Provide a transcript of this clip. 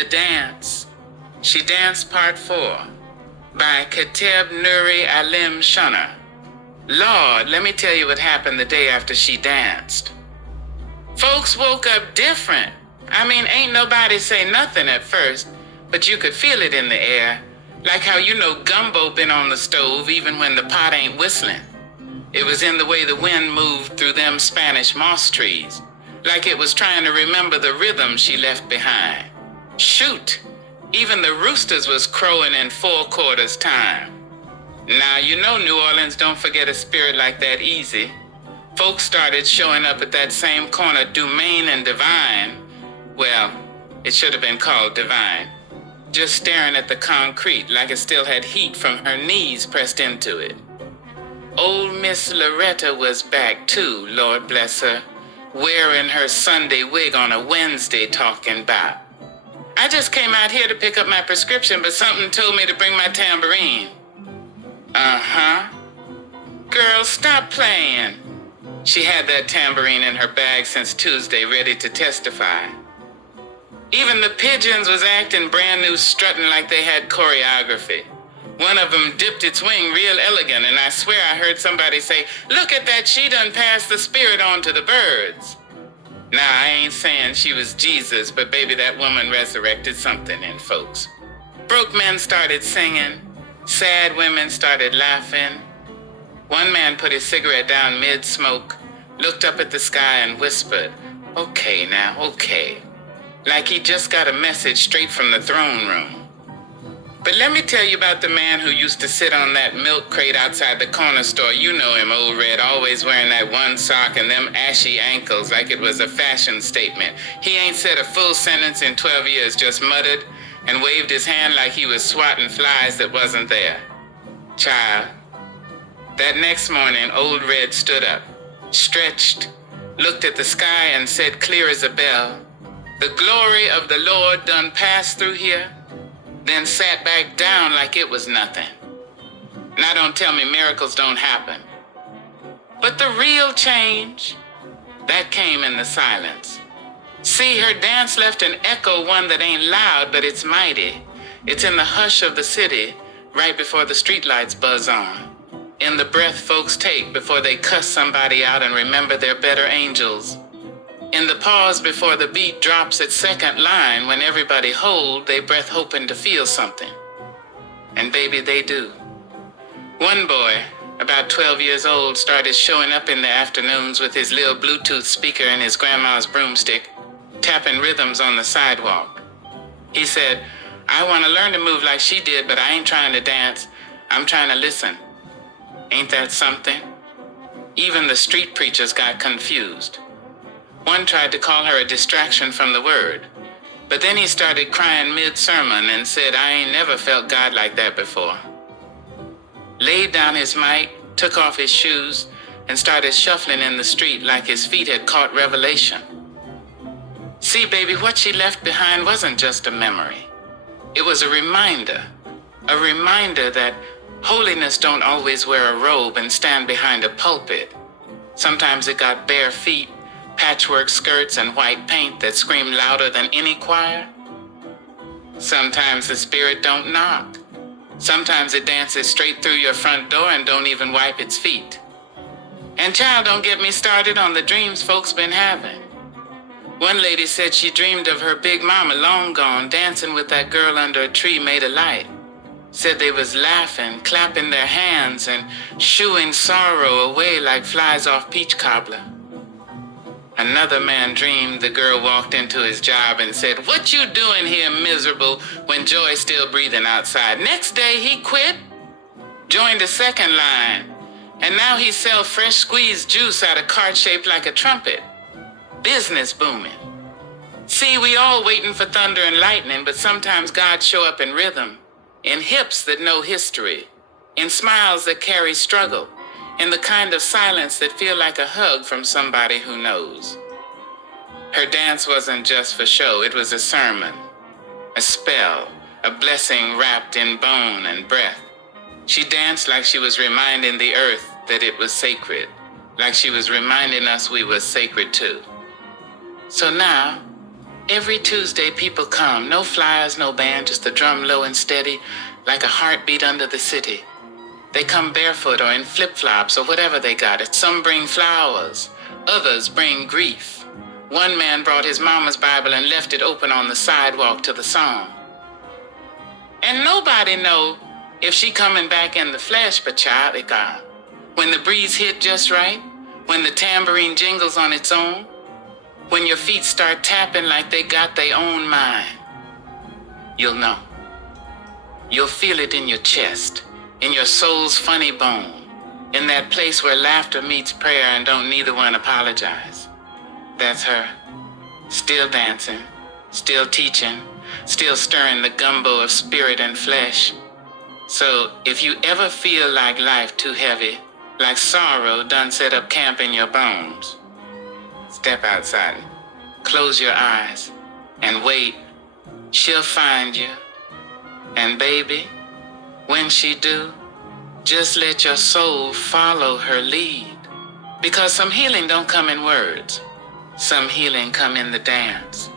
The Dance. She Danced Part 4 by Kateb Nuri Alim Shana. Lord, let me tell you what happened the day after she danced. Folks woke up different. I mean, ain't nobody say nothing at first, but you could feel it in the air. Like how you know gumbo been on the stove even when the pot ain't whistling. It was in the way the wind moved through them Spanish moss trees. Like it was trying to remember the rhythm she left behind. Shoot, even the roosters was crowing in 4/4 time. Now you know New Orleans don't forget a spirit like that easy. Folks started showing up at that same corner, Dumaine and Divine. Well, it should have been called Divine. Just staring at the concrete like it still had heat from her knees pressed into it. Old Miss Loretta was back too, Lord bless her, wearing her Sunday wig on a Wednesday talking about, "I just came out here to pick up my prescription, but something told me to bring my tambourine." Uh-huh. Girl, stop playing. She had that tambourine in her bag since Tuesday, ready to testify. Even the pigeons was acting brand new, strutting like they had choreography. One of them dipped its wing real elegant, and I swear I heard somebody say, "Look at that, she done passed the spirit on to the birds." Now, I ain't saying she was Jesus, but baby, that woman resurrected something in folks. Broke men started singing. Sad women started laughing. One man put his cigarette down mid-smoke, looked up at the sky and whispered, "Okay now, okay." Like he just got a message straight from the throne room. But let me tell you about the man who used to sit on that milk crate outside the corner store. You know him, Old Red, always wearing that one sock and them ashy ankles like it was a fashion statement. He ain't said a full sentence in 12 years, just muttered and waved his hand like he was swatting flies that wasn't there. Child, that next morning, Old Red stood up, stretched, looked at the sky and said clear as a bell, "The glory of the Lord done passed through here," then sat back down like it was nothing. Now don't tell me miracles don't happen. But the real change, that came in the silence. See, her dance left an echo, one that ain't loud, but it's mighty. It's in the hush of the city, right before the streetlights buzz on. In the breath folks take before they cuss somebody out and remember they're better angels. In the pause before the beat drops at second line, when everybody hold they breath hoping to feel something. And baby, they do. One boy, about 12 years old, started showing up in the afternoons with his little Bluetooth speaker and his grandma's broomstick, tapping rhythms on the sidewalk. He said, "I want to learn to move like she did, but I ain't trying to dance. I'm trying to listen." Ain't that something? Even the street preachers got confused. One tried to call her a distraction from the word, but then he started crying mid-sermon and said, "I ain't never felt God like that before." Laid down his mic, took off his shoes, and started shuffling in the street like his feet had caught revelation. See, baby, what she left behind wasn't just a memory. It was a reminder that holiness don't always wear a robe and stand behind a pulpit. Sometimes it got bare feet, patchwork skirts, and white paint that scream louder than any choir. Sometimes the spirit don't knock. Sometimes it dances straight through your front door and don't even wipe its feet. And child, don't get me started on the dreams folks been having. One lady said she dreamed of her big mama long gone dancing with that girl under a tree made of light. Said they was laughing, clapping their hands, and shooing sorrow away like flies off peach cobbler. Another man dreamed the girl walked into his job and said, "What you doing here, miserable, when joy's still breathing outside?" Next day he quit, joined a second line, and now he sells fresh squeezed juice out of cart shaped like a trumpet. Business booming. See, we all waiting for thunder and lightning, but sometimes God show up in rhythm, in hips that know history, in smiles that carry struggle, in the kind of silence that feel like a hug from somebody who knows. Her dance wasn't just for show, it was a sermon, a spell, a blessing wrapped in bone and breath. She danced like she was reminding the earth that it was sacred, like she was reminding us we were sacred too. So now, Every Tuesday people come, no flyers, no band, just the drum low and steady, like a heartbeat under the city. They come barefoot or in flip-flops or whatever they got it. Some bring flowers, others bring grief. One man brought his mama's Bible and left it open on the sidewalk to the song. And nobody know if she coming back in the flesh, but child, it got. When the breeze hit just right, when the tambourine jingles on its own, when your feet start tapping like they got their own mind, you'll know. You'll feel it in your chest, in your soul's funny bone, in that place where laughter meets prayer and don't neither one apologize. That's her, still dancing, still teaching, still stirring the gumbo of spirit and flesh. So if you ever feel like life too heavy, like sorrow done set up camp in your bones, step outside, close your eyes, and wait. She'll find you. And baby, when she do, just let your soul follow her lead. Because some healing don't come in words. Some healing come in the dance.